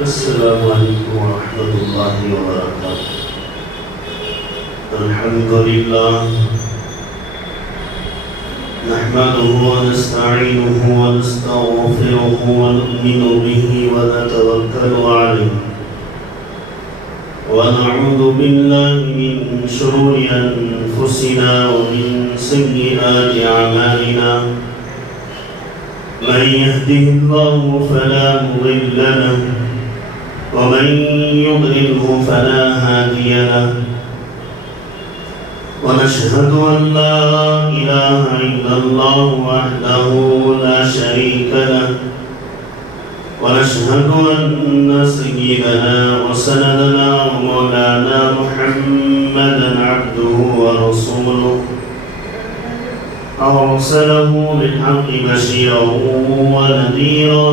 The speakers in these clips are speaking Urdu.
السلام علیکم ورحمۃ اللہ وبرکاتہ۔ الحمد للہ نحمده ونستعینه ونستغفره ونؤمن به ونتوکل علیہ ونعوذ باللہ من شرور انفسنا ومن سیئات اعمالنا من يهده الله فلا مضل له ومن يضلله فلا هادي له ونشهد أن لا إله إلا الله وحده لا شريك له ونشهد أن سيدنا وسندنا ومولانا محمدا عبده ورسوله أرسله بالحق بشيرا ونذيرا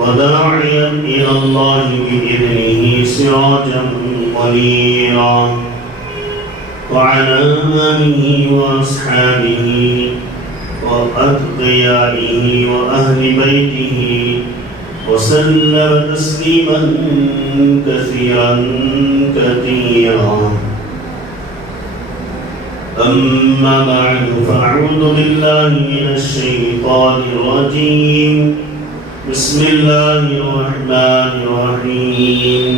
وداعيا إلى الله بإذنه سراجا منيرا وعلى آله وأصحابه وأتقيائه وأهل بيته وسلم تسليما كثيرا كثيرا. أما بعد فأعوذ بالله من الشيطان الرجيم. بسم الله الرحمن الرحيم.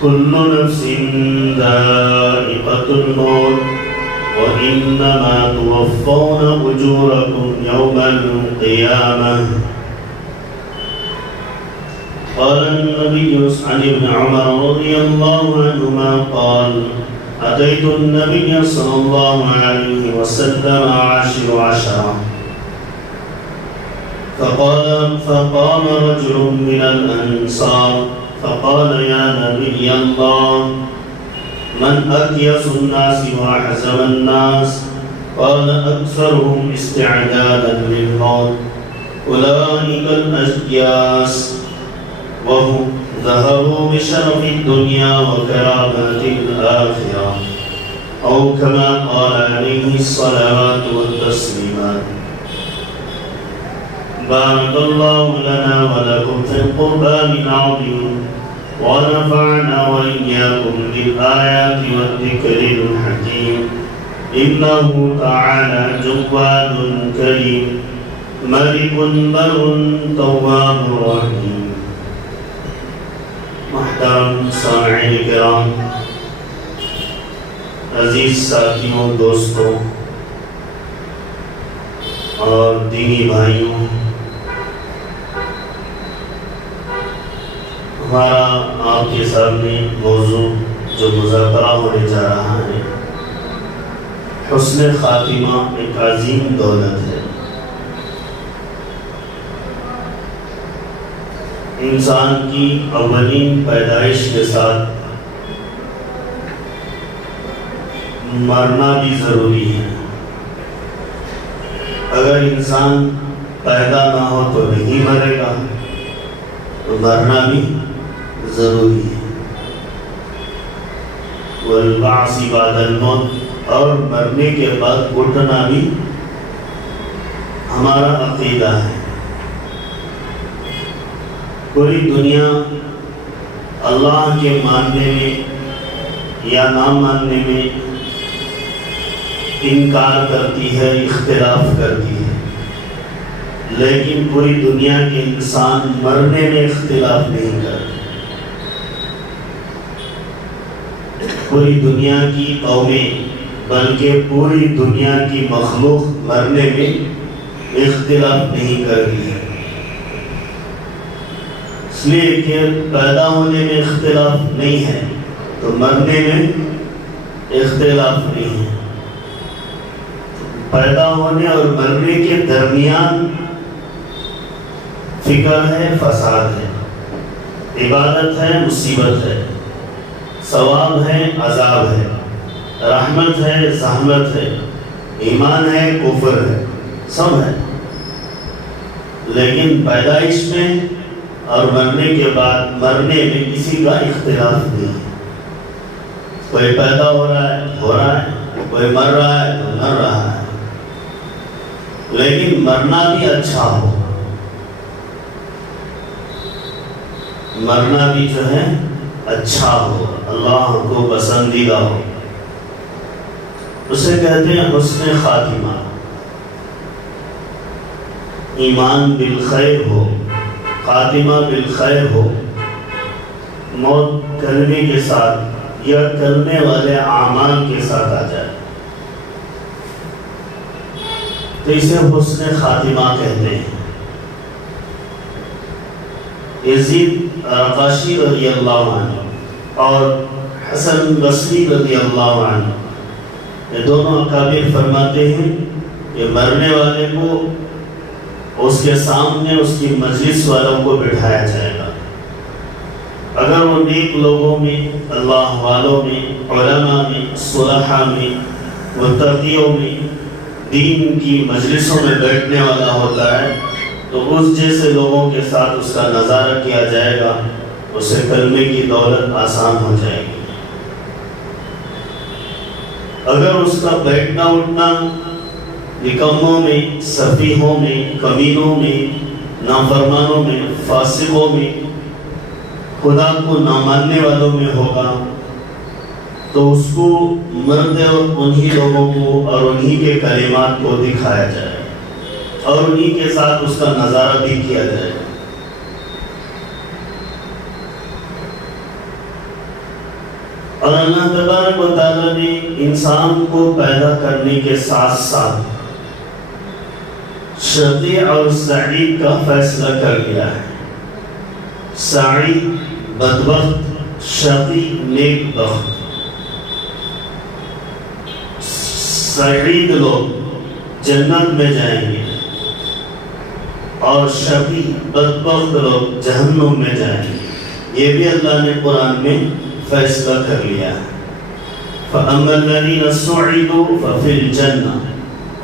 كل نفس ذائقة الموت وإنما توفون أجوركم يوم القيامة. قال النبي عن ابن عمر رضي الله عنهما قال أتيت النبي صلى الله عليه وسلم عاشر عشرة فقام رجل من الأنصار فقال يا نبي الله من أكيس الناس وأحزم الناس؟ قال أكثرهم استعدادا للموت أولئك الأكياس وهم ذهبوا بشرف الدنيا وكرامات الآخرة أو كما قال عليه الصلاة والتسليمات. بارك الله لنا ولكم في القرآن العظيم ونفعنا وإياكم بالآيات والذكر الحكيم. إنه تعالى جواد كريم ملك بر تواب رحيم. محترم سامعین کرام، عزیز ساتھیوں، دوستوں اور دینی بھائیوں، ہمارا آپ کے سامنے موضوع جو مذاکرہ ہونے جا رہا ہے، حسن خاتمہ ایک عظیم دولت ہے۔ انسان کی اولین پیدائش کے ساتھ مرنا بھی ضروری ہے۔ اگر انسان پیدا نہ ہو تو نہیں مرے گا، تو مرنا بھی ضروری ہے۔ والبعث بعد الموت، اور مرنے کے بعد اٹھنا بھی ہمارا عقیدہ ہے۔ پوری دنیا اللہ کے ماننے میں یا نہ ماننے میں انکار کرتی ہے، اختلاف کرتی ہے، لیکن پوری دنیا کے انسان مرنے میں اختلاف نہیں کرتے۔ پوری دنیا کی قومیں بلکہ پوری دنیا کی مخلوق مرنے میں اختلاف نہیں کرتی ہے، اس لیے کہ پیدا ہونے میں اختلاف نہیں ہے تو مرنے میں اختلاف نہیں ہے۔ پیدا ہونے اور مرنے کے درمیان فکر ہے، فساد ہے، عبادت ہے، مصیبت ہے، ثواب ہے، عذاب ہے، رحمت ہے، زحمت ہے، ایمان ہے، کفر ہے، سب ہے۔ لیکن پیدائش میں اور مرنے کے بعد مرنے میں کسی کا اختلاف نہیں ہے۔ کوئی پیدا ہو رہا ہے، کوئی مر رہا ہے تو مر رہا ہے، لیکن مرنا بھی اچھا ہو، مرنا بھی جو ہے اچھا ہو، اللہ کو پسندیدہ ہو، اسے کہتے ہیں حسن خاتمہ۔ ایمان بالخیر ہو، خاتمہ بالخیر ہو، موت کرنے کے ساتھ یا کرنے والے اعمال کے ساتھ آ جائے تو اسے حسن خاتمہ کہتے ہیں۔ یزید رقاشی رضی اللہ عنہ اور حسن بصری رضی اللہ عنہ، یہ دونوں اکابر فرماتے ہیں کہ مرنے والے کو اس کے سامنے اس کی مجلس والوں کو بٹھایا جائے گا۔ اگر وہ نیک لوگوں میں، اللہ والوں میں، علماء میں، صلحاء میں، متقیوں میں، دین کی مجلسوں میں بیٹھنے والا ہوتا ہے تو اس جیسے لوگوں کے ساتھ اس کا نظارہ کیا جائے گا، اسے کلمے کی دولت آسان ہو جائے گی۔ اگر اس کا بیٹھنا اٹھنا نکموں میں، سفیہوں میں، کمینوں میں، نافرمانوں میں، فاسقوں میں، خدا کو نہ ماننے والوں میں ہوگا تو اس کو مرتے اور انہی لوگوں کو اور انہی کے کلمات کو دکھایا جائے اور انہی کے ساتھ اس کا نظارہ بھی کیا جائے۔ اور اللہ تبارک و تعالیٰ نے انسان کو پیدا کرنے کے ساتھ ساتھ شقی اور سعید کا فیصلہ کر لیا ہے۔ سعید بدبخت، شقی نیک بخت۔ سعید لوگ جنت میں جائیں گے اور شقی بدبخت لوگ جہنم میں جائیں گے، یہ بھی اللہ نے قرآن میں فیصلہ کر لیا ہے۔ فَأَمَّا الَّذِينَ سُعِدُوا فَفِي الْجَنَّةِ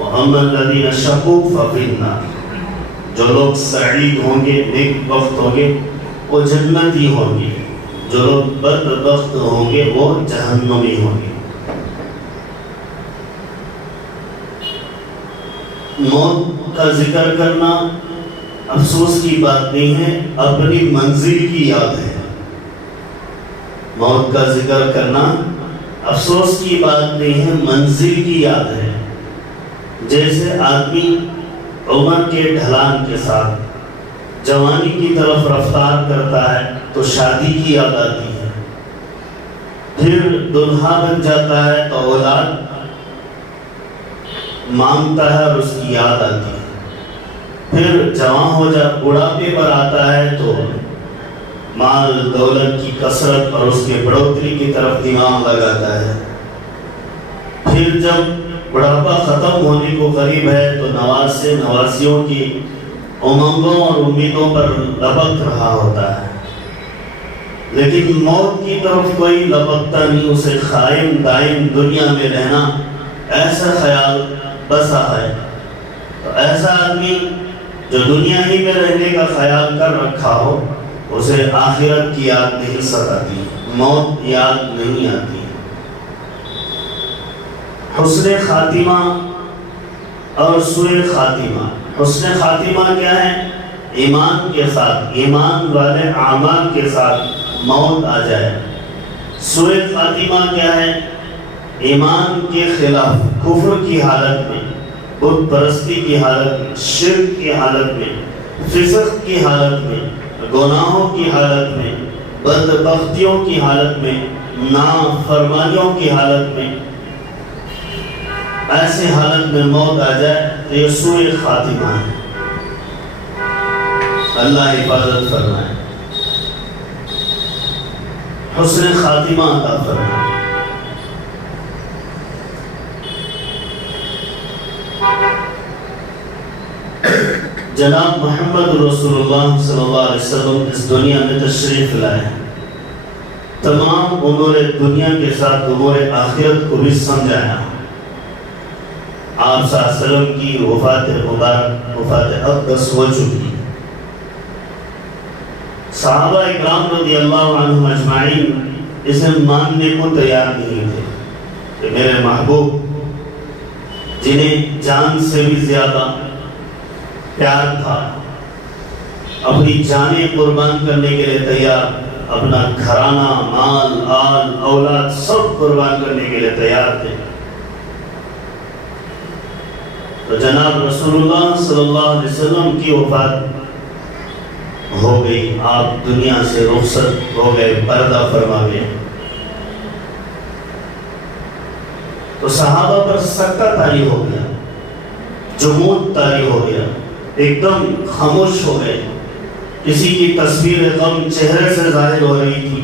وَأَمَّا الَّذِينَ شَقُوا فَفِي النَّارِ۔ جو لوگ سعید ہوں گے، نیک بخت ہوں گے، وہ جنتی ہوں گے، جو لوگ بدبخت ہوں گے وہ جہنمی ہوں گے۔ موت کا ذکر کرنا افسوس کی بات نہیں ہے، اپنی منزل کی یاد ہے۔ موت کا ذکر کرنا افسوس کی بات نہیں ہے، منزل کی یاد ہے۔ جیسے آدمی عمر کے ڈھلان کے ساتھ جوانی کی طرف رفتار کرتا ہے تو شادی کی یاد آتی ہے، پھر دلہا بن جاتا ہے تو اولاد مانگتا ہے اور اس کی یاد آتی ہے، پھر جوان ہو جا بڑھاپے پر آتا ہے تو مال دولت کی کثرت اور اس کے بڑھوتری کی طرف دماغ لگاتا ہے، پھر جب بڑھاپا ختم ہونے کو قریب ہے تو نواز سے نوازیوں کی امنگوں اور امیدوں پر لپک رہا ہوتا ہے، لیکن موت کی طرف کوئی لپکتا نہیں، اسے قائم دائم دنیا میں رہنا ایسا خیال بسا ہے۔ تو ایسا آدمی جو دنیا ہی میں رہنے کا خیال کر رکھا ہو اسے آخرت کی یاد نہیں ستاتی، موت یاد نہیں آتی۔ حسن خاتمہ اور سوء خاتمہ۔ حسن خاتمہ کیا ہے؟ ایمان کے ساتھ، ایمان والے اعمال کے ساتھ موت آ جائے۔ سوء خاتمہ کیا ہے؟ ایمان کے خلاف، کفر کی حالت میں، بت پرستی کی حالت میں، شرک کی حالت میں، فسق کی حالت میں، گناہوں کی حالت میں، بدبختیوں کی حالت میں، نافرمانیوں کی حالت میں، ایسی حالت میں موت آ جائے تو یہ سوء خاتمہ ہے۔ اللہ حفاظت فرمائے، حسن خاتمہ عطا فرمائے۔ جناب محمد رسول اللہ صلی اللہ علیہ وسلم اس دنیا میں تشریف لائے، تمام امور دنیا کے ساتھ امور آخرت کو بھی سمجھایا۔ آپ صلی اللہ علیہ وسلم کی وفات مبارک، وفات اقدس ہو چکی، صحابہ اکرام رضی اللہ عنہم اجمعین اسے ماننے کو تیار نہیں تھے کہ میرے محبوب جنہیں جان سے بھی زیادہ پیار تھا اپنی جانیں قربان کرنے کے لیے تیار، اپنا گھرانہ، مال، آل، اولاد سب قربان کرنے کے لیے تیار تھے۔ تو جناب رسول اللہ صلی اللہ علیہ وسلم کی وفات ہو گئی، آپ دنیا سے رخصت ہو گئے، پردہ فرما گئے۔ تو صحابہ پر سکتہ طاری ہو گیا، جمود طاری ہو گیا، ایک دم خاموش ہو گئے۔ کسی کی تصویر غم چہرے سے ظاہر ہو رہی تھی،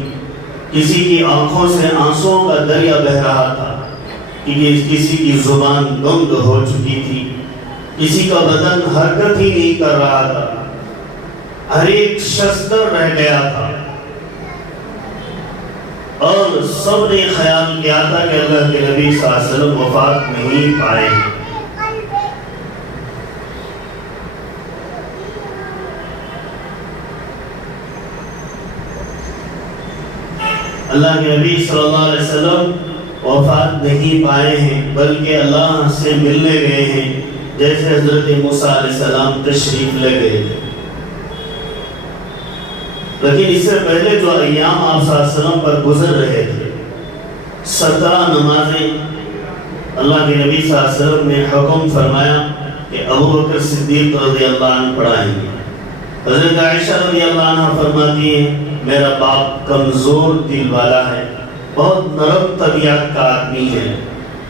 کسی کی آنکھوں سے آنسوؤں کا دریا بہہ رہا تھا، کسی کی زبان گنگ ہو چکی تھی، کسی کا بدن حرکت ہی نہیں کر رہا تھا، ہر ایک شستر رہ گیا تھا، اور سب نے خیال کیا تھا کہ اللہ کے نبی صلی اللہ علیہ وسلم وفات نہیں پائے۔ اللہ کے نبی صلی اللہ علیہ وسلم وفات نہیں پائے ہیں، بلکہ اللہ سے ملنے گئے ہیں، جیسے حضرت موسیٰ علیہ السلام تشریف لے گئے تھے۔ لیکن اس سے پہلے جو ایام آپ صلی اللہ علیہ وسلم پر گزر رہے تھے، 17 نمازیں اللہ کے نبی صلی اللہ علیہ وسلم نے حکم فرمایا کہ ابو بکر صدیق رضی اللہ عنہ پڑھائیں گے۔ حضرت عائشہ رضی اللہ عنہ فرماتی ہیں میرا باپ کمزور دل والا ہے، بہت نرم طبیعت کا آدمی ہے،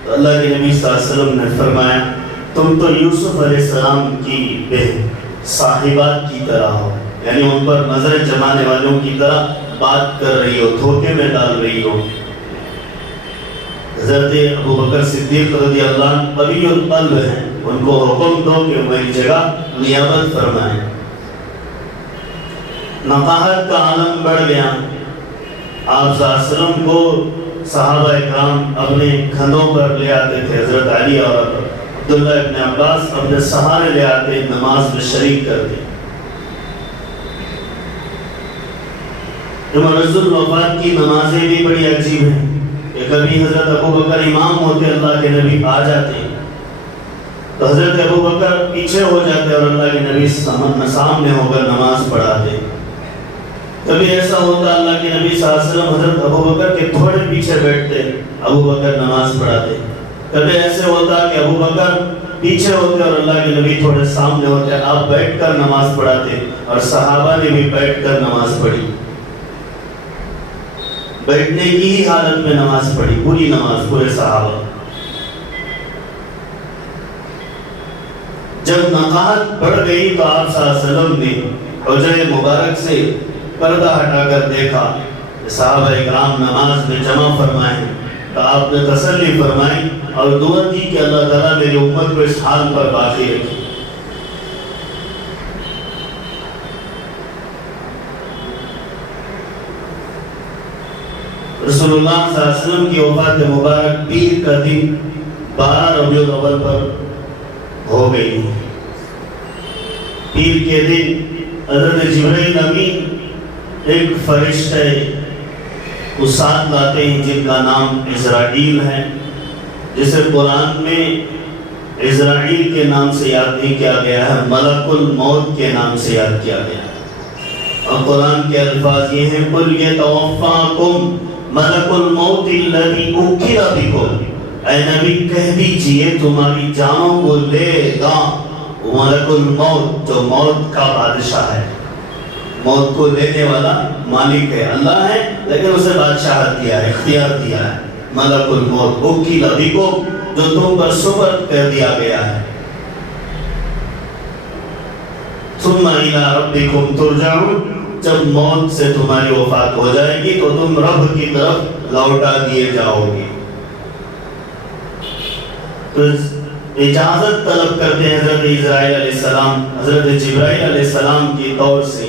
تو اللہ کے نبی صلی اللہ علیہ وسلم نے فرمایا تم تو یوسف علیہ السلام کی صاحبات کی طرح ہو، یعنی ان پر نظر جمانے والوں کی طرح بات کر رہی ہو، دھوکے میں ڈال رہی ہو۔ حضرت ابو بکر صدیق رضی اللہ عنہ قوی القلب ہیں، ان کو حکم دو کہ میری جگہ نیابت فرمائیں۔ نقاہت کا عالم بڑھ گیا، آپ صلی اللہ علیہ وسلم کو صحابہ اکرام اپنے کندھوں پر لے آتے تھے، حضرت علی اور عبداللہ ابن عباس اپنے سہارے لے آتے، نماز میں شریک کرتے۔ منزل وفات کی نمازیں بھی بڑی عجیب ہیں کہ کبھی حضرت ابو بکر امام ہوتے، اللہ کے نبی آ جاتے، تو حضرت ابو بکر پیچھے ہو جاتے اور اللہ کے نبی سامنے ہو کر نماز پڑھاتے۔ کبھی ایسا ہوتا اللہ کے نبی صلی اللہ علیہ وسلم حضرت ابو بکر کے تھوڑے پیچھے بیٹھتے، ابو بکر نماز پڑھاتے۔ کبھی ایسے ہوتا کہ ابو بکر پیچھے ہوتے اور اللہ کے نبی تھوڑے سامنے ہوتے، آپ بیٹھ کر نماز پڑھاتے، اور صحابہ نے بھی بیٹھ کر نماز پڑھی، بیٹھنے کی ہی حالت میں نماز پڑھی، پوری نماز، پورے صحابہ۔ جب نقاہت بڑھ گئی تو آپ صلی اللہ علیہ وسلم نے حجرہ مبارک سے پردہ ہٹا کر دیکھا، صحابہ اکرام نماز میں جمع فرمائیں، تو آپ نے تسلی فرمائی اور دعا دی کہ اللہ تعالیٰ میری امت کو اس حال پر باقی رکھے۔ رسول اللہ صلی اللہ علیہ وسلم کی وفات مبارک پیر کا دن 12 ربیع الاول پر ہو گئی۔ پیر کے دن حضرت جبرائیل امین ایک فرشتہ کو ساتھ لاتے ہیں جن کا نام عزرائیل ہے، جسے قرآن میں عزرائیل کے نام سے یاد نہیں کیا گیا ہے، ملک الموت کے نام سے یاد کیا گیا ہے۔ اور قرآن کے الفاظ یہ ہیں قُلْ يَتَوَفَّاكُمْ مَلَكُ الْمَوْتِ الَّذِي وُكِّلَ بِكُمْ، اے نبی کہہ دیجئے تمہاری جانوں کو لے گا ملک الموت، جو موت کا بادشاہ ہے، موت کو لینے والا مالک ہے، اللہ ہے، لیکن اسے بادشاہت دیا ہے، اختیار دیا ہے۔ ملک الموت وُكِّلَ بِكُمْ، جو تم پر سپرد کر دیا گیا ہے۔ ثُمَّ إِلَىٰ رَبِّكُمْ تُرْجَعُونَ، جب موت سے تمہاری وفات ہو جائے گی تو تم رب کی طرف لوٹا دیے جاؤ گے۔ تو اجازت طلب کرتے ہیں حضرت عزرائیل علیہ السلام، حضرت جبرائیل علیہ السلام کی طور سے۔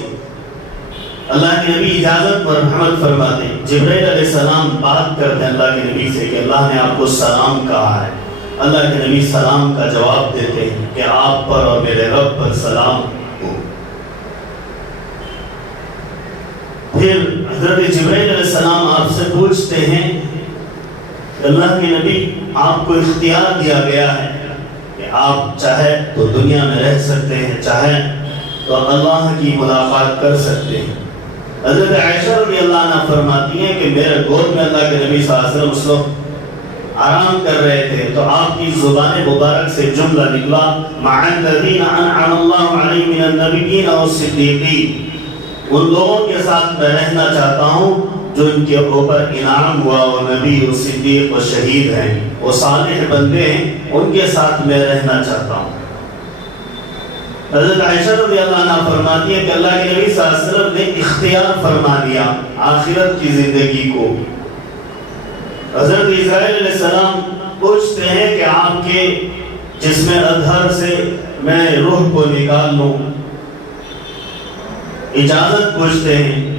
اللہ کے نبی اجازت پر محمد فرماتے ہیں، جبرائیل علیہ السلام بات کرتے ہیں اللہ کے نبی سے کہ اللہ نے آپ کو سلام کہا ہے۔ اللہ کے نبی سلام کا جواب دیتے ہیں کہ آپ پر اور میرے رب پر سلام ہو۔ پھر حضرت جبرائیل علیہ السلام آپ سے پوچھتے ہیں کہ اللہ کے نبی آپ کو اختیار دیا گیا ہے کہ آپ چاہے تو دنیا میں رہ سکتے ہیں، چاہے تو اللہ کی ملاقات کر سکتے ہیں۔ حضرت عائشہ رضی اللہ عنہ فرماتی ہیں کہ میرے گود میں اللہ کے نبی صلی اللہ علیہ وسلم اس وقت آرام کر رہے تھے تو آپ کی زبان مبارک سے جملہ نکلا مع الذین انعم اللہ علیہم من النبیین والصدیقین، ان لوگوں کے ساتھ میں رہنا چاہتا ہوں جو ان کے اوپر انعام ہوا، وہ نبی و صدیق و شہید ہیں، وہ صالح بندے ہیں، ان کے ساتھ میں رہنا چاہتا ہوں۔ حضرت عائشہ رضی اللہ عنہ فرماتی ہے کہ اللہ کے نبی صلی اللہ علیہ وسلم نے اختیار فرما دیا آخرت کی زندگی کو۔ حضرت اسرائیل علیہ السلام پوچھتے ہیں کہ آپ کے جسم اطہر سے میں روح کو نکال لوں، اجازت پوچھتے ہیں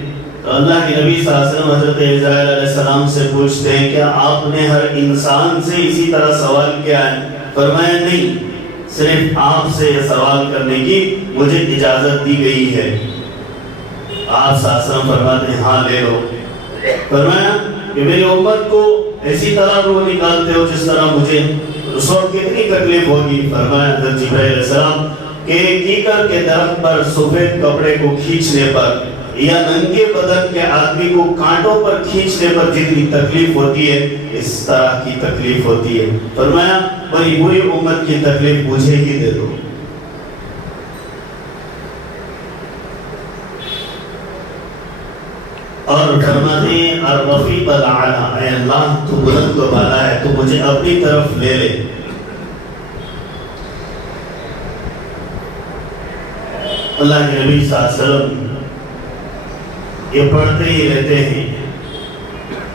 تو اللہ کے نبی صلی اللہ علیہ وسلم حضرت اسرائیل علیہ السلام سے پوچھتے ہیں کیا آپ نے ہر انسان سے اسی طرح سوال کیا ہے؟ فرمایا نہیں، صرف آپ سے یہ سوال کرنے کی مجھے اجازت دی گئی ہے۔ آپ صلی اللہ علیہ وسلم فرماتے ہیں ہاں لے لو۔ فرمایا کہ میری امت کو ایسی طرح روح نکالتے ہو جس طرح مجھے، اس وقت کتنی تکلیف ہوگی؟ فرمایا حضرت جبرائیل علیہ السلام کہ کیکر کے درخت پر سفید کپڑے کو کھینچنے پر یا ننگے بدن کے آدمی کو کانٹوں پر کھینچنے پر جتنی تکلیف ہوتی ہے اس طرح کی تکلیف ہوتی ہے۔ فرمایا بڑی بری امت کی تکلیف مجھے ہی دے دو۔ اور فرماتے ہیں الرفیق الاعلی، اے اللہ تو بلند و بالا ہے، تو مجھے اپنی طرف لے لے۔ اللہ کے نبی صلی اللہ علیہ وسلم یہ پڑھتے ہی رہتے ہیں،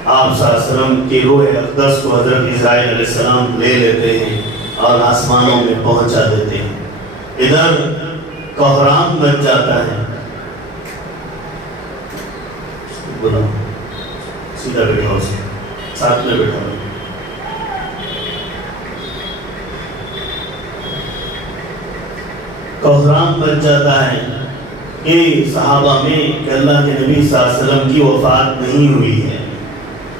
آپ صلی اللہ علیہ وسلم کی روح اقدس کو حضرت اسرائیل علیہ السلام لے لیتے ہیں اور آسمانوں میں پہنچا دیتے ہیں۔ ادھر کوہرام بچ جاتا ہے، بولا سیدھا بیٹھا ہو، ساتھ میں بیٹھا ہو، کوہرام بچ جاتا ہے کہ صحابہ میں کہ اللہ کے نبی صلی اللہ علیہ وسلم کی وفات نہیں ہوئی ہے،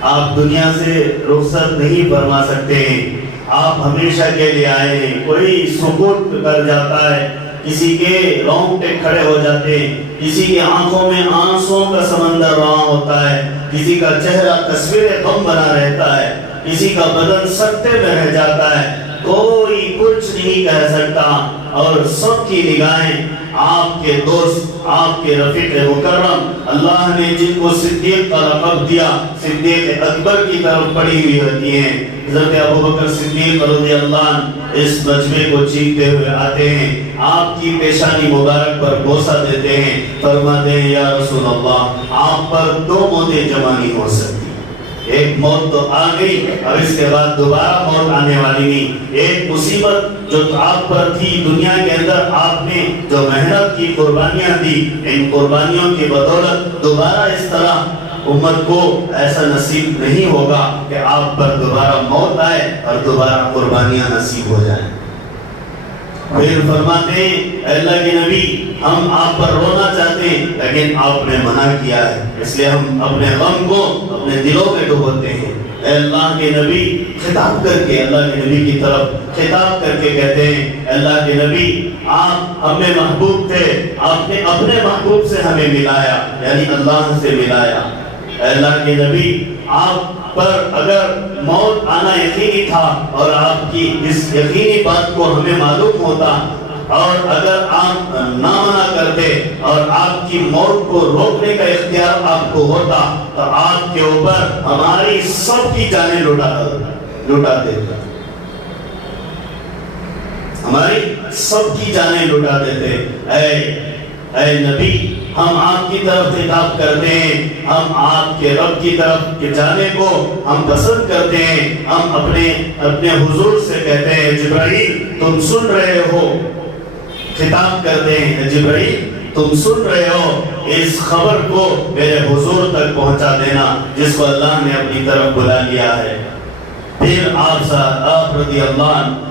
آپ دنیا سے رخصت نہیں فرما سکتے ہیں، آپ ہمیشہ کے لیے آئے ہیں۔ کوئی سکوت کر جاتا ہے، کسی کے رونگٹے کھڑے ہو جاتے ہیں، کسی کی آنکھوں میں آنسوؤں کا سمندر رواں ہوتا ہے، کسی کا چہرہ تصویر غم بنا رہتا ہے، کسی کا بدن سکتے میں رہ جاتا ہے، کوئی کچھ نہیں کہہ سکتا، اور سب کی نگاہیں آپ کے دوست، آپ کے رفیق مکرم، اللہ نے جن کو صدیق کا لقب دیا، صدیق اکبر کی طرف پڑھی ہوئی ہوتی ہیں۔ حضرت ابوبکر صدیق رضی اللہ عنہ اس مجمع کو چیختے ہوئے آتے ہیں، آپ کی پیشانی مبارک پر بوسہ دیتے ہیں، فرماتے ہیں یا رسول اللہ آپ پر دو موتیں جمع نہیں ہو سکتی، ایک موت تو آ گئی، اب اس کے بعد دوبارہ موت آنے والی نہیں، ایک مصیبت جو آپ پر تھی دنیا کے اندر، آپ نے جو محنت کی قربانیاں دی، ان قربانیوں کی بدولت دوبارہ اس طرح امت کو ایسا نصیب نہیں ہوگا کہ آپ پر دوبارہ موت آئے اور دوبارہ قربانیاں نصیب ہو جائیں۔ پھر فرماتے ہیں اے اللہ کے نبی ہم آپ پر رونا چاہتے ہیں لیکن آپ نے منع کیا ہے، اس لیے ہم اپنے غم کو اپنے دلوں میں ڈبوتے ہیں۔ اے اللہ کے نبی خطاب کر کے، اللہ کے نبی کی طرف خطاب کر کے کہتے ہیں اے اللہ کے نبی آپ ہمیں محبوب تھے، آپ نے اپنے محبوب سے ہمیں ملایا، یعنی اللہ سے ملایا۔ اے اللہ کے نبی آپ پر اگر موت آنا یقینی تھا اور آپ کی اس یقینی بات کو ہمیں معلوم ہوتا، اور اگر آپ نہ منع کرتے اور آپ کی موت کو روکنے کا اختیار آپ کو ہوتا تو آپ کے اوپر ہماری سب کی جانیں لٹا دیتا، ہماری سب کی جانیں لٹا دیتے۔ اے نبی ہم آپ کی طرف خطاب کرتے ہیں، ہم آپ کے رب کی طرف جانے کو ہم پسند کرتے ہیں، ہم اپنے حضور سے کہتے ہیں جبرائیل تم سن رہے ہو، خطاب کرتے ہیں جبرائیل تم سن رہے ہو، اس خبر کو میرے حضور تک پہنچا دینا جس کو اللہ نے اپنی طرف بلا لیا ہے۔ پھر آپ رضی اللہ عنہ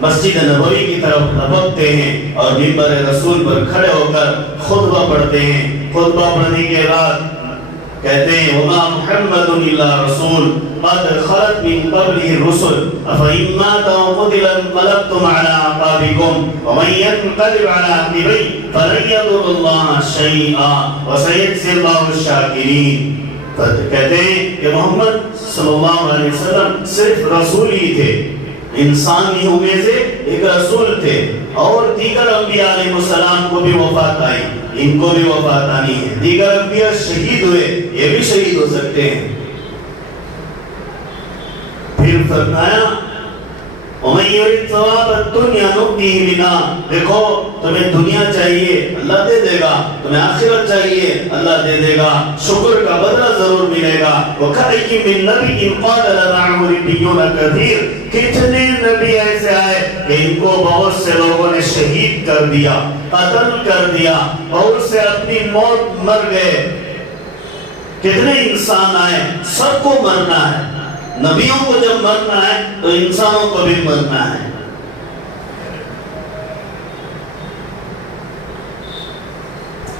مسجد نبوی کی طرف لپکتے ہیں اور منبر رسول پر کھڑے ہو کر خطبہ پڑھتے ہیں۔ خطبہ پڑھنے کے بعد کہتے ہیں وما محمد الا رسول قد خلت من قبله الرسل افإن مات أو قتل انقلبتم على أعقابكم ومن ينقلب على عقبيه فلن يضر الله شيئا وسيجزي الله الشاكرين. کہتے ہیں کہ محمد صلی اللہ علیہ وسلم صرف رسول ہی تھے، انسانیوں میں سے ایک رسول تھے، اور دیگر انبیاء علیہ السلام کو بھی وفات آئی، ان کو بھی وفات آنی ہے. دیگر انبیاء شہید ہوئے، یہ بھی شہید ہو سکتے ہیں. پھر فرمایا وَمَن يُرِدْ ثَوَابَ الدُّنْيَا نُؤْتِهِ مِنْهَا. دیکھو تمہیں دنیا چاہیے اللہ دے دے گا، تمہیں آخرت چاہیے اللہ دے دے گا، شکر کا بدلہ ضرور ملے گا. وَكَأَيٍّ مِّن نَبِيٍّ قَاتَلَ مَعَهُ رِبِّيُّونَ كَثِيرٌ. کتنے نبی ایسے آئے کہ ان کو بہت سے لوگوں نے شہید کر دیا، قتل کر دیا، بہت سے اپنی موت مر گئے. کتنے انسان آئے، سب کو مرنا ہے. نبیوں کو جب مرنا ہے تو انسانوں کو بھی مرنا ہے.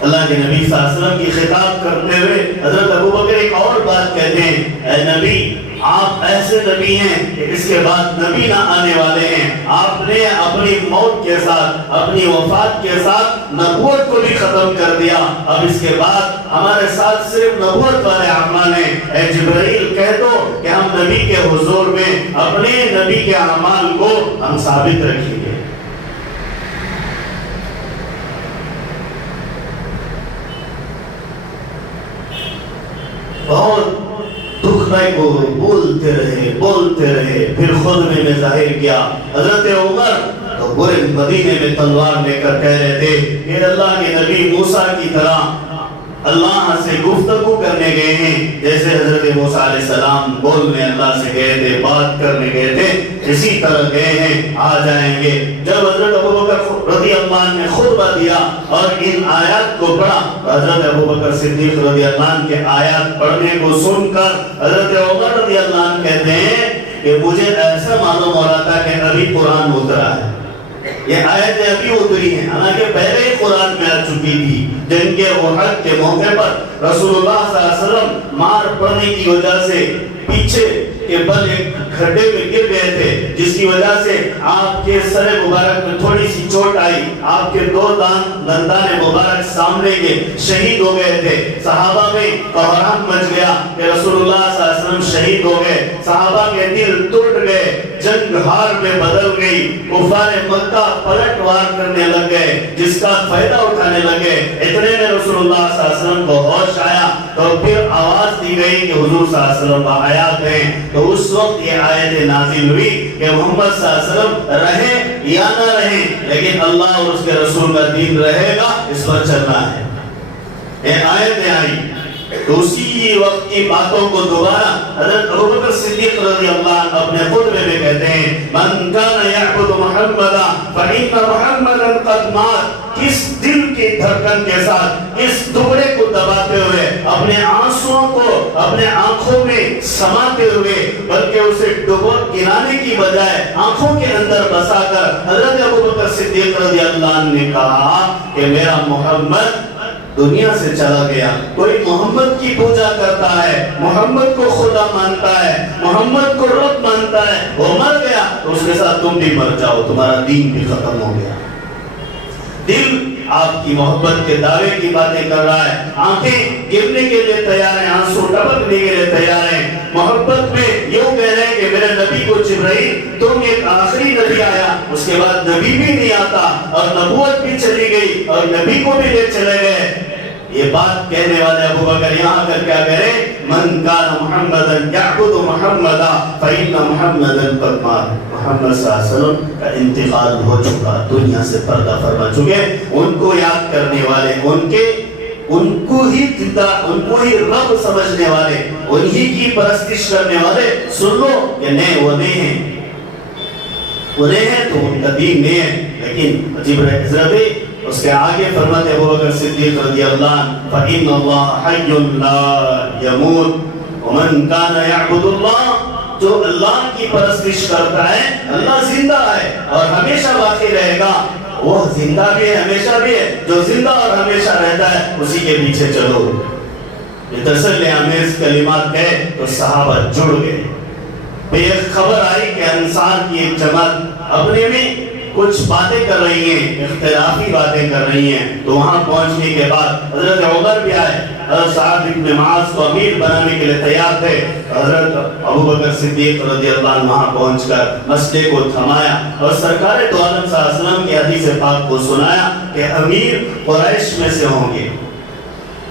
اللہ کے نبی صلی اللہ علیہ وسلم کی خطاب کرتے ہوئے حضرت ابوبکر ایک اور بات کہتے ہیں، اے نبی آپ ایسے نبی ہیں کہ اس کے بعد نبی نہ آنے والے ہیں. آپ نے اپنی موت کے ساتھ، اپنی وفات کے ساتھ نبوت کو بھی ختم کر دیا. اب اس کے بعد ہمارے ساتھ صرف نبوت والے اعمال ہیں. اے جبرائیل کہہ دو کہ ہم نبی کے حضور میں اپنے نبی کے اعمال کو ہم ثابت رکھیں گے. بہت دکھ میں کو بولتے رہے پھر خطبے میں ظاہر کیا. حضرت عمر تو پورے مدینے میں تلوار لے کر کہہ رہے تھے کہ اللہ کے نبی موسیٰ کی طرح اللہ سے گفتگو کرنے گئے ہیں، جیسے حضرت موسیٰ علیہ السلام بولنے اللہ سے گئے تھے، بات کرنے گئے تھے، اسی طرح گئے ہیں، آ جائیں گے. جب حضرت ابوبکر رضی اللہ عنہ نے خطبہ دیا اور ان آیات کو پڑھا، حضرت ابوبکر صدیق رضی اللہ عنہ کے آیات پڑھنے کو سن کر حضرت عمر رضی اللہ عنہ کہتے ہیں کہ مجھے ایسا معلوم ہو رہا تھا کہ ابھی قرآن اترا ہے، یہ آیتیں ابھی اتری ہیں، حالانکہ پہلے ہی قرآن میں آ چکی تھی. جن کے احد کے موقع پر رسول اللہ صلی اللہ علیہ وسلم مار پڑنے کی وجہ سے پیچھے کے بل ایک کھڈے میں گر گئے تھے، جس کی وجہ سے آپ کے سر مبارک میں تھوڑی سی چوٹ آئی، آپ کے دو دندان مبارک سامنے کے شہید ہو گئے تھے. صحابہ میں کوہرام مچ گیا کہ رسول اللہ صلی اللہ علیہ وسلم شہید ہو گئے. صحابہ کے دل ٹوٹ گئے، جنگ ہار میں بدل گئی. کفار مکہ پلٹ وار کرنے لگ گئے، جس کا فائدہ اٹھانے لگے. اتنے میں رسول اللہ صلی اللہ علیہ وسلم کو ہوش آیا تو پھر آواز دی گئی کہ حضور صلی اللہ علیہ وسلم باحیات ہیں. تو اس وقت یہ آیت نازل ہوئی کہ محمد صلی اللہ علیہ وسلم رہیں یا نہ رہیں، لیکن اللہ اور اس کے رسول کا دین رہے گا، اس پر چلنا ہے. یہ آیتیں آئی تو اسی وقت کی باتوں کو دوبارہ حضرت ابوبکر صدیق رضی اللہ عنہ اپنے خطبے میں کہتے ہیں من کان یعبد محمدا فإن محمدا قد مات. کس دل کی دھڑکن کے ساتھ، اس ٹکڑے کو دباتے ہوئے، اپنے آنسوؤں کو اپنے آنکھوں میں سماتے ہوئے، بلکہ اسے گرانے کی بجائے آنکھوں کے اندر بسا کر حضرت ابوبکر صدیق رضی اللہ عنہ نے کہا کہ میرا محمد دنیا سے چلا گیا. کوئی محمد کی پوجا کرتا ہے، محمد کو خدا مانتا ہے، محمد کو رب مانتا ہے، وہ مر گیا تو اس کے ساتھ تم بھی مر جاؤ، تمہارا دین بھی ختم ہو گیا. دل آپ کی محبت کے دعوے کی باتیں کر رہا ہے، آنکھیں گرنے کے لیے تیار ہیں، آنسو ٹپکنے کے لیے تیار ہیں. محبت میں یوں کہہ رہے ہیں کہ میرے نبی کو جبرائیل تم ایک آخری نبی آیا، اس کے بعد نبی بھی نہیں آتا، اور نبوت بھی چلی گئی اور نبی کو بھی لے چلے گئے. یہ بات کہنے والے ابوبکر یہاں کر کیا کہہ رہے من کان محمدا یعبد محمدا فإن محمدا قد مات. محمد صلی اللہ علیہ وسلم کا انتقال ہو چکا، دنیا سے پردہ فرما چکے. ان کو یاد کرنے والے، ان کو ہی رب سمجھنے والے، انہی کی پرستش کرنے والے سن لو کہ نہیں وہ نہیں ہیں، وہ نہیں ہیں تو ان کا دین نہیں ہے. لیکن عجیب حضرت اس کے آگے فرماتے ابوبکر صدیق رضی اللہ عنہ فإن اللہ حی لا یموت ومن کان یعبد اللہ. جو اللہ کی پرستش کرتا ہے اللہ زندہ ہے اور ہمیشہ باقی رہے گا، وہ زندہ بھی ہے ہمیشہ بھی ہے. جو زندہ اور ہمیشہ رہتا ہے اسی کے پیچھے چلو. یہ تسلی آمیز کلمات کہے تو صحابہ جڑ گئے. پھر ایک خبر آئی کہ انصار کی ایک جماعت اپنے میں کچھ باتیں کر رہی ہیں، اختلافی باتیں کر رہی ہیں. تو وہاں پہنچنے کے بعد حضرت عمر بھی آئے. حضرت سعد بن معاذ کو امیر بنانے کے لیے تیار تھے. حضرت ابوبکر صدیق رضی اللہ عنہ وہاں پہنچ کر مسئلے کو تھمایا اور سرکار دو عالم صلی اللہ علیہ وسلم کی حدیث پاک کو سنایا کہ امیر قریش میں سے ہوں گے،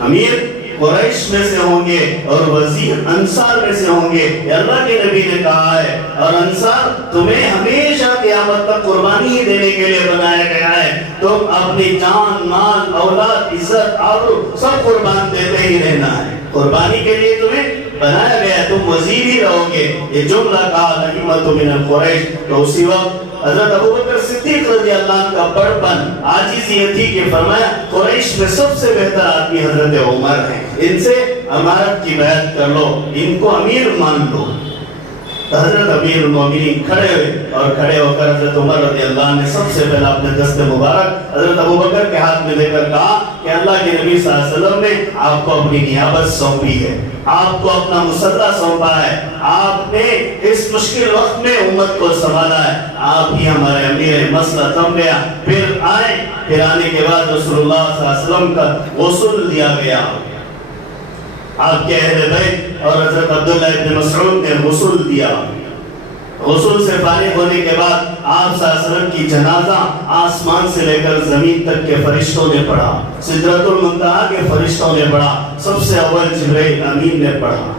امیر قریش میں سے ہوں گے اور وزیر انصار میں سے ہوں گے. یہ اللہ کے نبی نے کہا ہے. اور انصار تمہیں ہمیشہ قیامت تک قربانی ہی دینے کے لیے بنایا گیا ہے. تم اپنی جان، مال، اولاد، عزت، آبرو سب قربان دیتے ہی رہنا ہے. قربانی کے لیے تمہیں بنایا گیا ہے، تم وزیر ہی رہو گے. یہ جملہ کہا نعمت من القریش. تو اسی وقت حضرت ابوبکر صدیق رضی اللہ عنہ کا بڑپن، عاجزی یہ تھی کہ فرمایا قریش میں سب سے بہتر آدمی حضرت عمر ہیں، ان سے امارت کی بیعت کر لو، ان کو امیر مان لو. حضرت امیر المومنین کھڑے ہوئے اور کھڑے ہو کر حضرت عمر رضی اللہ عنہ نے سب سے پہلے اپنے دست مبارک حضرت ابوبکر کے ہاتھ میں دے کر کہا کہ اللہ کے نبی صلی اللہ علیہ وسلم نے آپ کو اپنی نیابت سونپی ہے، آپ کو اپنا مسلح سونپا ہے، آپ نے اس مشکل وقت میں امت کو سنبھالا ہے، آپ ہی ہمارے امیر. مسئلہ تھم گیا. پھر آنے کے بعد رسول اللہ صلی اللہ علیہ وسلم کا غسل دیا گیا. آپ کے اہل بیت اور حضرت عبداللہ ابن مسعود نے غسل دیا. غسل سے فارغ ہونے کے بعد آپ صلی اللہ علیہ وسلم کی جنازہ آسمان سے لے کر زمین تک کے فرشتوں نے پڑھا، سدرۃ المنتہا کے فرشتوں نے پڑھا، سب سے اول جبرائیل امین نے پڑھا.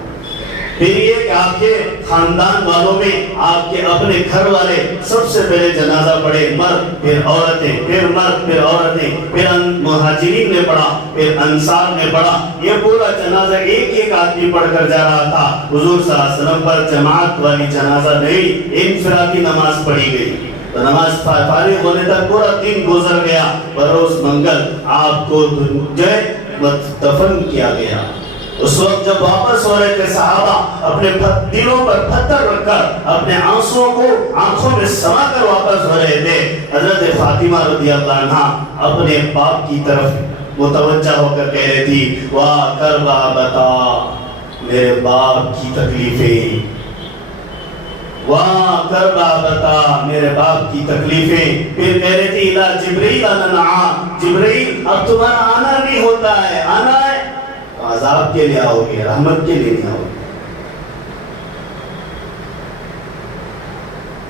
پھر یہ کہ آپ کے خاندان والوں میں آپ کے اپنے گھر والے سب سے پہلے جنازہ پڑھے، مرد پھر عورتیں، پھر مرد پھر عورتیں، پھر مہاجرین نے پڑھا، پھر انصار نے پڑھا. یہ پورا جنازہ ایک ایک آدمی پڑھ کر جا رہا تھا. حضور صلی اللہ علیہ وسلم پر جماعت والی جنازہ نہیں، انفرادی نماز پڑھی گئی. تو نماز فارغ ہونے تک پورا دن گزر گیا. بروز منگل آپ کو دفن کیا گیا. اس وقت جب واپس ہو رہے تھے صحابہ اپنے دلوں پر پتھر رکھ کر اپنے آنسوؤں کو آنکھوں میں سما کر واپس ہو رہے تھے. حضرت فاطمہ رضی اللہ عنہ اپنے باپ کی طرف متوجہ ہو کر کہہ رہی تھی واہ کربا بتا میرے باپ کی تکلیفیں، واہ کربا بتا میرے باپ کی تکلیفیں. پھر کہہ رہی تھی الا جبرائیل انعا، جبرائیل اب تمہارا آنا نہیں ہوتا ہے، آنا ہے عذاب کے لیے آؤ گے، رحمت کے لیے نہیں آؤ گے.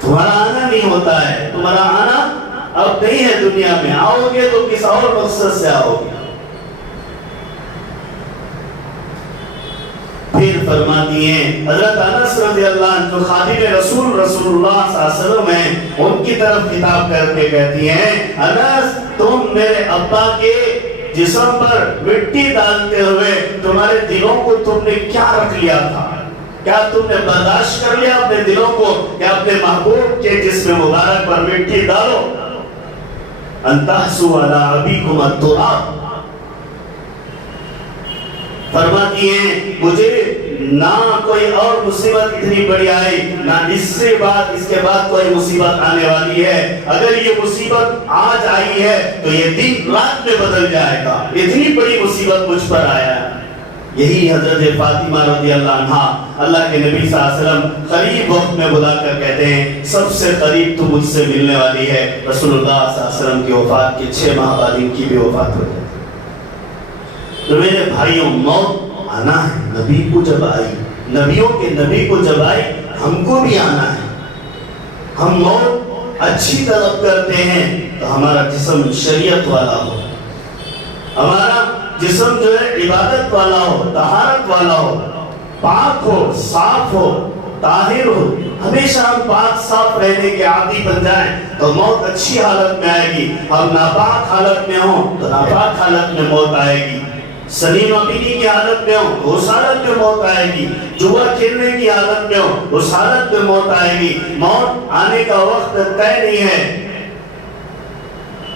تمہارا آنا نہیں ہوتا ہے، تمہارا آنا اب نہیں ہے دنیا میں. آؤ گے تو کس اور مقصد سے آؤ گے. پھر فرماتی ہیں حضرت انس رضی اللہ عنہ جو خادم رسول اللہ صلی اللہ علیہ وسلم ہیں، ان کی طرف خطاب کر کے کہتی ہیں انس تم میرے ابا کے جسم پر مٹی ڈالتے ہوئے تمہارے دلوں کو تم نے کیا رکھ لیا تھا؟ کیا تم نے برداشت کر لیا اپنے دلوں کو کہ اپنے محبوب کے جسم مبارک پر مٹی ڈالو؟ انتحسو علی ابیکم التراب. فرماتی ہیں مجھے نہ کوئی اور مصیبت اتنی بڑی آئی، نہ اس کے بعد کوئی مصیبت آنے والی ہے. اگر یہ مصیبت آج آئی ہے تو یہ دن رات میں بدل جائے گا. اتنی بڑی مصیبت مجھ پر آیا ہے. یہی حضرت فاطمہ رضی اللہ عنہ اللہ کے نبی صلی اللہ علیہ وسلم قریب وقت میں بلا کر کہتے ہیں سب سے قریب تو مجھ سے ملنے والی ہے. رسول اللہ صلی اللہ علیہ وسلم کی وفات کے 6 ماہ بعد ان کی بھی وفات ہو جائے. تو میرے بھائیوں موت آنا ہے. نبی کو جب آئی، نبیوں کے نبی کو جب آئی، ہم کو بھی آنا ہے. ہم موت اچھی طلب کرتے ہیں تو ہمارا جسم شریعت والا ہو، ہمارا جسم جو ہے عبادت والا ہو، طہارت والا ہو، پاک ہو، صاف ہو، طاہر ہو. ہمیشہ ہم پاک صاف رہنے کے عادی بن جائیں تو موت اچھی حالت میں آئے گی. ہم ناپاک حالت میں ہوں تو ناپاک حالت میں موت آئے گی. سلیم امینی کی حالت میں ہو اس حالت میں موت آئے گی. جوا کھیلنے کی حالت میں ہو اس حالت میں موت آئے گی. موت آنے کا وقت طے نہیں ہے.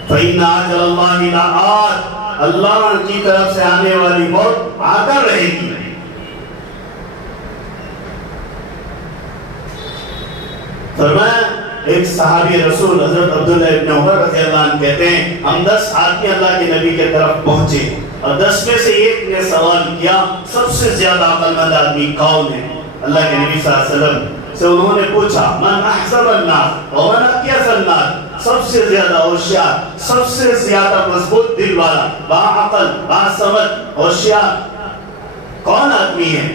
فَإِنَّ أَجَلَ اللَّهِ لَآتٍ، اللہ کی طرف سے آنے والی موت آ کر رہے گی. فرمایا ایک صحابی رسول حضرت عبداللہ ابن عمر رضی اللہ عنہ کہتے ہیں ہم 10 آدمی اللہ کے نبی کے طرف پہنچے اور 10 میں سے ایک نے سوال کیا سب سے زیادہ عقل مند آدمی کون ہے؟ اللہ کے نبی صلی اللہ علیہ وسلم سے انہوں نے پوچھا من احسب الناس ومن اکیس الناس، سب سے زیادہ ہوشیار، سب سے زیادہ مضبوط دل والا، با عقل، با سمجھ، ہوشیار کون آدمی ہے؟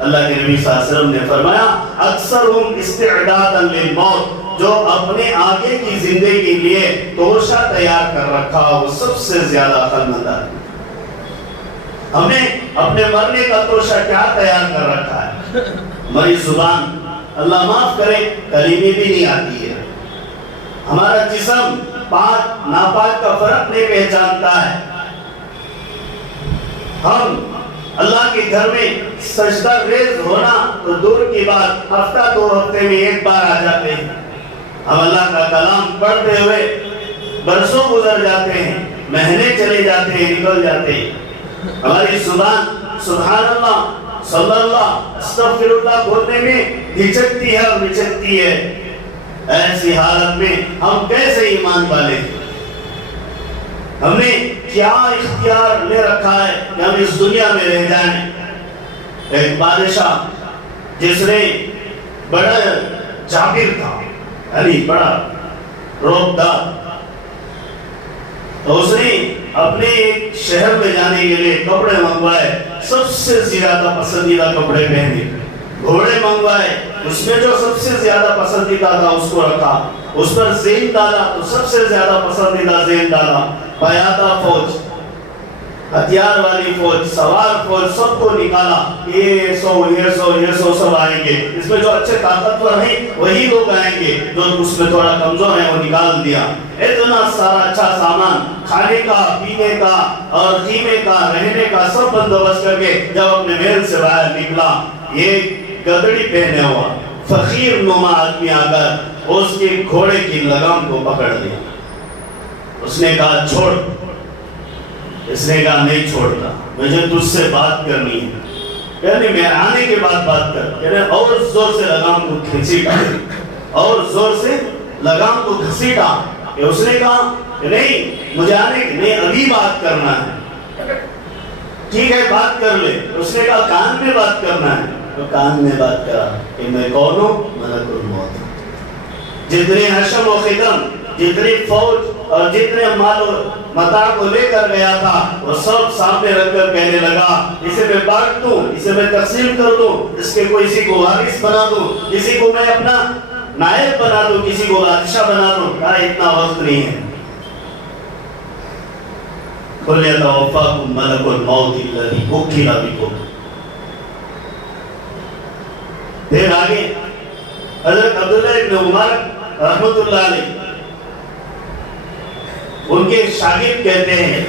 اللہ کے نبی صلی اللہ علیہ وسلم نے فرمایا اکثرہم استعدادا للموت، جو اپنے آگے کی زندگی کے لیے توشہ تیار کر رکھا وہ سب سے زیادہ عقل مند آدمی۔ ہم نے اپنے مرنے کا توشہ کیا تیار کر رکھا ہے؟ ہماری زبان، اللہ معاف کرے، کلمے بھی نہیں آتی ہے، ہمارا جسم پاک ناپاک کا فرق نہیں پہچانتا ہے، ہم اللہ کے گھر میں سجدہ ریز ہونا تو دور کی بات، ہفتہ 2 ہفتے میں ایک بار آ جاتے ہیں، ہم اللہ کا کلام پڑھتے ہوئے برسوں گزر جاتے ہیں، مہینے چلے جاتے ہیں، نکل جاتے ہیں، ہماری زبان سبحان اللہ، صلی اللہ، استغفر اللہ بولنے میں ہچکتی ہے اور نچکتی ہے۔ ایسی حالت میں ہم کیسے ایمان والے ہیں؟ ہم نے کیا اختیار لے رکھا ہے کہ ہم اس دنیا میں رہ جائیں؟ ایک بادشاہ جس نے بڑا جابر تھا، یعنی بڑا روبدار، تو اس نے اپنے ایک شہر میں جانے کے لیے کپڑے منگوائے، سب سے زیادہ پسندیدہ کپڑے پہنے، گھوڑے منگوائے، اس میں جو سب سے زیادہ پسندیدہ تھا اس کو رکھا، اس پر زین ڈالا تو سب سے زیادہ پسندیدہ زین ڈالا، پیادہ فوج، ہتھیار والی فوج، سوار فوج، سب کو نکالا، یہ سو سب آئیں گے، اس میں جو اچھے طاقتور ہیں وہی لوگ آئیں گے، جو اس میں تھوڑا کمزور ہیں وہ نکال دیا۔ اتنا سارا اچھا سامان، کھانے کا، پینے کا اور خیمے کا، رہنے کا سب بندوبست کر کے جب اپنے محل سے باہر نکلا، یہ گدڑی پہنے ہوا فقیر نما آدمی آ کر اس کے گھوڑے کی لگام کو پکڑ لیا، اس نے کہا چھوڑ، اس نے کہا نہیں چھوڑتا، مجھے تجھ سے بات کرنی ہے، یعنی میں آنے کے بعد بات کر، یعنی اور زور سے لگام کو کھینچیٹا، اور زور سے لگام کو گھسیٹا، کہ اس نے کہا کہ نہیں مجھے آنے کی نہیں، ابھی بات کرنا ہے، ٹھیک ہے بات کر لے، اس نے کہا کان میں بات کرنا ہے، تو کان میں بات کرا کہ میں کون ہوں؟ ملک الموت۔ جتنے حشم و خدم، جتنی فوج اور جتنے مال و متاع کو لے کر گیا تھا وہ سب سامنے رکھ کر کہنے لگا اسے میں بانٹ دوں، اسے میں تقسیم کر دوں، اس کے کسی کو وارث بنا دوں، کسی کو میں اپنا نائب بنا دوں، کسی کو بادشاہ بنا دوں۔ کہا اتنا وقت نہیں ہے۔ قُلْ يَتَوَفَّاكُم مَلَكُ الْمَوْتِ الَّذِي وُكِّلَ بِكُمْ۔ پھر آگے حضرت عبداللہ ابن عمر رحمت اللہ علیہ ان کے شاگرد کہتے ہیں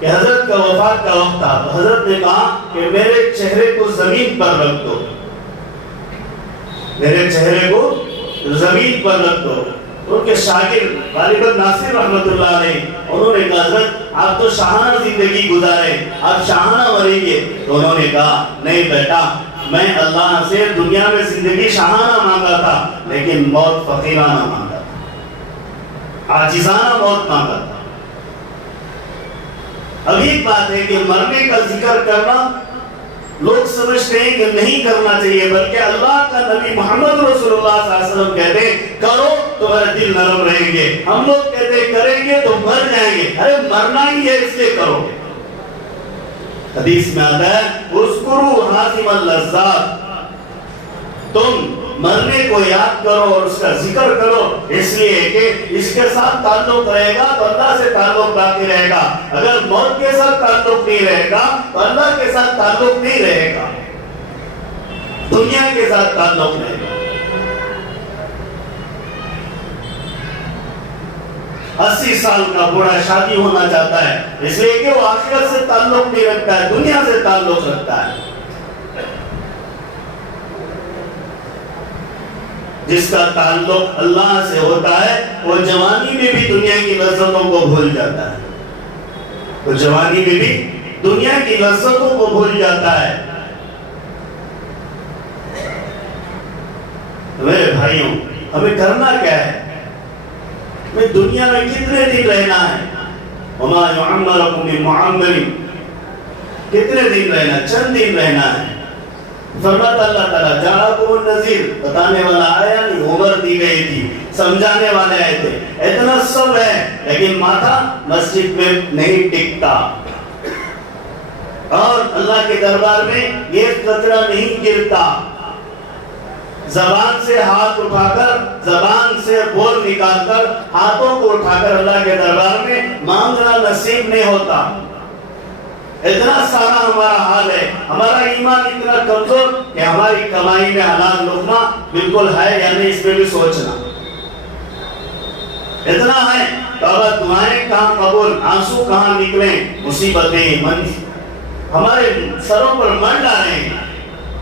کہ حضرت کا وفات کا وقت تھا، تو حضرت نے کہا کہ میرے چہرے کو زمین پر رکھ دو، میرے چہرے کو زمین پر رکھ دو۔ ان کے شاگرد غالب ناصر رحمت اللہ علیہ انہوں نے کہا حضرت آپ تو شاہانہ زندگی گزارے، آپ شاہانہ مریں گے، تو انہوں نے کہا نہیں بیٹا، میں اللہ سے دنیا میں زندگی شاہانہ مانگا تھا لیکن موت فقیرانہ مانگا تھا، عاجزانہ موت مانگا تھا۔ اب ایک بات ہے کہ مرنے کا ذکر کرنا لوگ سمجھتے ہیں کہ نہیں کرنا چاہیے، بلکہ اللہ کا نبی محمد رسول اللہ صلی اللہ علیہ وسلم کہتے ہیں کرو تمہارے دل نرم رہیں گے، ہم لوگ کہتے ہیں کریں گے تو مر جائیں گے، ارے مرنا ہی ہے اس لیے کرو۔ حدیث میں آتا ہے اذکروا حازم اللذات، تم مرنے کو یاد کرو اور اس کا ذکر کرو، اس لیے کہ اس کے ساتھ تعلق رہے گا تو اللہ سے تعلق باقی رہے گا، اگر موت کے ساتھ تعلق نہیں رہے گا تو اللہ کے ساتھ تعلق نہیں رہے گا، دنیا کے ساتھ تعلق رہے گا۔ 80 سال کا بوڑھا شادی ہونا چاہتا ہے اس لیے کہ وہ آخرت سے تعلق نہیں رکھتا ہے، دنیا سے تعلق رکھتا ہے۔ جس کا تعلق اللہ سے ہوتا ہے وہ جوانی میں بھی دنیا کی لذتوں کو بھول جاتا ہے، وہ جوانی میں بھی دنیا کی لذتوں کو بھول جاتا ہے۔ میرے بھائیوں ہمیں کرنا کیا ہے؟ ہمیں دنیا میں کتنے دن رہنا ہے؟ وَمَا يُعَمَّرَكُمْ مِنْ مُعَمَّرٍ کتنے دن رہنا؟ چند دن رہنا ہے۔ فرماتا اللہ تعالیٰ جاءکم النذیر، بتانے والا آیا نہیں، عمر دی گئی تھی، سمجھانے والے آئے تھے، اتنا سب ہے لیکن ماتھا مسجد میں نہیں ٹکتا، اور اللہ کے دربار میں ایک قطرہ نہیں گرتا۔ زبان سے ہاتھ اٹھا کر، زبان سے بول نکال کر، ہاتھوں کو اٹھا کر اللہ کے دربار میں مانگنا نصیب نہیں ہوتا۔ اتنا سارا ہمارا حال ہے، ہمارا ایمان اتنا کمزور کہ ہماری کمائی میں حلال لقمہ بالکل ہے یا نہیں اس میں بھی سوچنا اتنا ہے۔ توبہ دعائیں کہاں قبول، آنسو کہاں نکلیں، مصیبتیں ہمارے سروں پر مر ڈالے ہیں،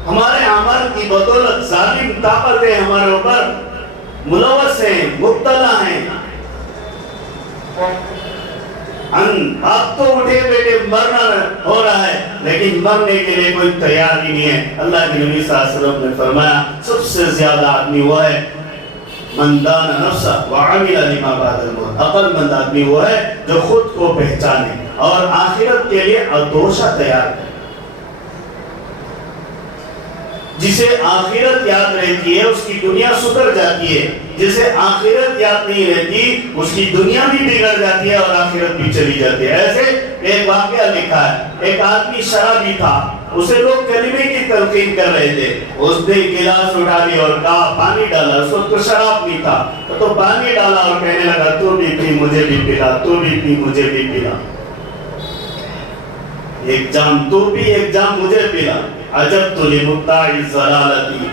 ہمارے اعمال کی بدولت ظالم طاقتیں ہمارے اوپر ملوث ہیں، مبتلا ہیں۔ آپ تو اٹھے بیٹے مرنا ہو رہا ہے، لیکن مرنے کے لیے کوئی تیار ہی نہیں ہے۔ اللہ کے نبی صلی اللہ علیہ وسلم نے فرمایا سب سے زیادہ آدمی وہ ہے من دان نفسہ وعمل لما بعد الموت، عقل مند آدمی وہ ہے جو خود کو پہچانے اور آخرت کے لیے ادوشہ تیار کرے۔ جسے آخرت یاد رہتی ہے اس کی دنیا سدھر جاتی ہے، جسے آخرت یاد نہیں رہتی اس کی دنیا بھی بگڑ جاتی ہے اور آخرت بھی چلی جاتی ہے۔ ایسے ایک واقعہ لکھا ہے، ایک آدمی شرابی تھا، اسے لوگ کلمے کی تلقین کر رہے تھے، اس نے گلاس اٹھا لیا اور کہا پانی ڈالا، اس وقت تو شراب نہیں تھا تو پانی ڈالا اور کہنے لگا تو بھی پی مجھے بھی پلا، تو بھی پی مجھے بھی پلا، ایک جام تو پی ایک جام مجھے پلا، عجب تو لمبتاع الضلالتی،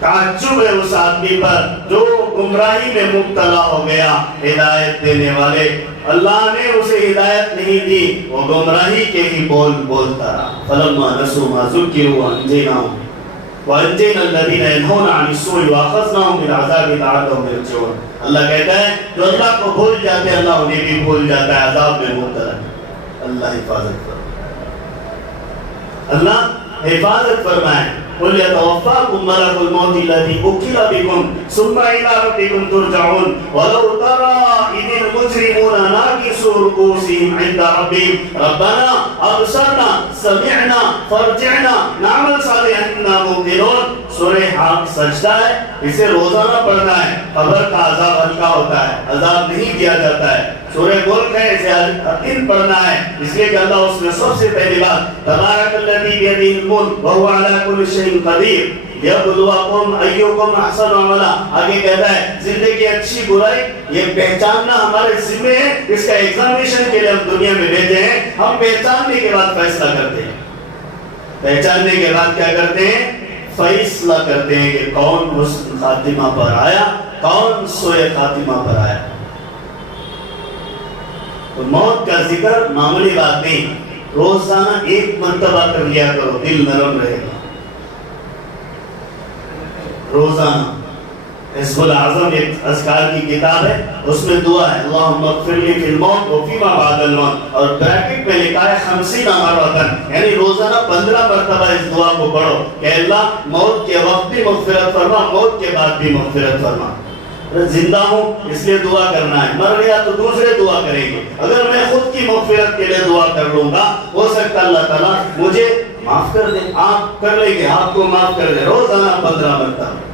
تعجب ہے اس آدمی پر جو گمراہی میں مبتلا ہو گیا۔ ہدایت دینے والے اللہ نے اسے ہدایت نہیں دی، وہ گمراہی کے ہی بول بولتا رہا۔ فلما نسوا ما ذکروا انجیناہم وانجینا الذین ینہون عن السوء واخذناہم بالعذاب لعلہم یرجعون۔ اللہ کہتا ہے جو اللہ کو بھول جاتے ہیں اللہ انہیں بھی بھول جاتا ہے، عذاب میں مبتلا ہے۔ اللہ حفاظت فرمائے، اللہ حفاظت فرمائے۔ قل يتوفاكم ملك الموت الذي وكل بكم ثم إلى ربكم ترجعون ولو ترى إذ المجرمون ناكسوا رؤوسهم عند ربهم ربنا أبصرنا سمعنا فارجعنا نعمل صالحا إنا موقنون۔ سورہ حق سجدہ ہے، اسے روزانہ پڑھنا ہے، قبر کا عذاب ہلکا ہوتا ہے، عذاب نہیں دیا جاتا ہے۔ سورہ ملک ہے، اسے دن پڑھنا ہے، اس لیے کہ اللہ اس میں سب سے پہلی بات تبارک الذی بیدہ الملک وہو علی کل شیء قدیر لیبلوکم ایکم احسن عملا۔ آگے کہتا ہے زندگی اچھی برائی یہ پہچاننا ہمارے ذمہ ہے، اس کا ایگزامینیشن کے لیے ہم دنیا میں بھیجے ہیں، ہم پہچاننے کے بعد فیصلہ کرتے ہیں، پہچاننے کے بعد کیا کرتے ہیں؟ فیصلہ کرتے ہیں کہ کون حسن خاتمہ پر آیا، کون سوئے خاتمہ پر آیا۔ تو موت کا ذکر معمولی بات نہیں، روزانہ ایک مرتبہ کر لیا کرو، دل نرم رہے گا۔ روزانہ حزب العظم ایک اذکار کی کتاب ہے، اس میں دعا ہے اللہم اغفر لی فی الموت و فیما بعد الموت، اور بریکٹ میں لکھا ہے 50 مرتبہ، یعنی روزانہ 15 مرتبہ اس دعا کو پڑھو کہ اللہ موت کے وقت بھی مغفرت فرما، موت کے بعد بھی مغفرت فرما۔ زندہ ہوں اس لیے دعا کرنا ہے، مر گیا تو دوسرے دعا کریں گے۔ اگر میں خود کی مغفرت کے لیے دعا کر لوں گا ہو سکتا اللہ تعالیٰ مجھے معاف کر دے، آپ کر لیں گے، آپ کو معاف کر دے۔ روزانہ 15 مرتبہ۔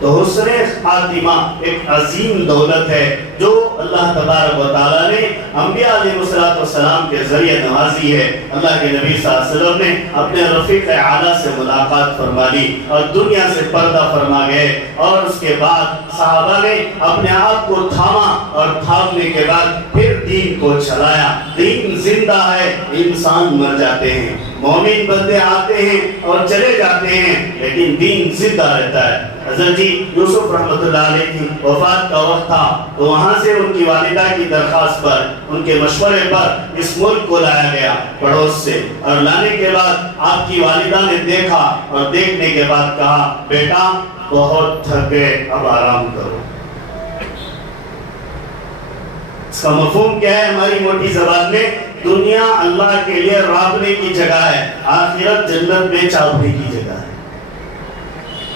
تو حسن خاتمہ ایک عظیم دولت ہے جو اللہ تبارک و تعالیٰ نے انبیاء علیہ السلام کے ذریعے نوازی ہے۔ اللہ کے نبی صلی اللہ علیہ وسلم نے اپنے رفیق اعلیٰ سے ملاقات فرما لی اور دنیا سے پردہ فرما گئے، اور اس کے بعد صحابہ نے اپنے آپ کو تھاما اور تھامنے کے بعد پھر دین کو چلایا۔ دین زندہ ہے، انسان مر جاتے ہیں، مومن بندے آتے ہیں اور چلے جاتے ہیں، لیکن دین زندہ رہتا ہے۔ حضرت جی یوسف رحمۃ اللہ علیہ کی وفات کا وقت تھا تو وہاں سے ان کی والدہ کی درخواست پر، ان کے مشورے پر اس ملک کو لایا گیا پڑوس سے، اور لانے کے بعد آپ کی والدہ نے دیکھا اور دیکھنے کے بعد کہا بیٹا بہت تھک گئے، اب آرام کرو۔ اس کا مفہوم کیا ہے ہماری موٹی زبان میں؟ دنیا اللہ کے لیے رابطے کی جگہ ہے، آخرت جنت میں چاپنے کی جگہ ہے۔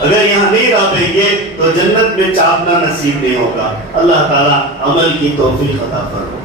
اگر یہاں نہیں رابطیں گے تو جنت میں چاپنا نصیب نہیں ہوگا۔ اللہ تعالیٰ عمل کی توفیق عطا فرمائے۔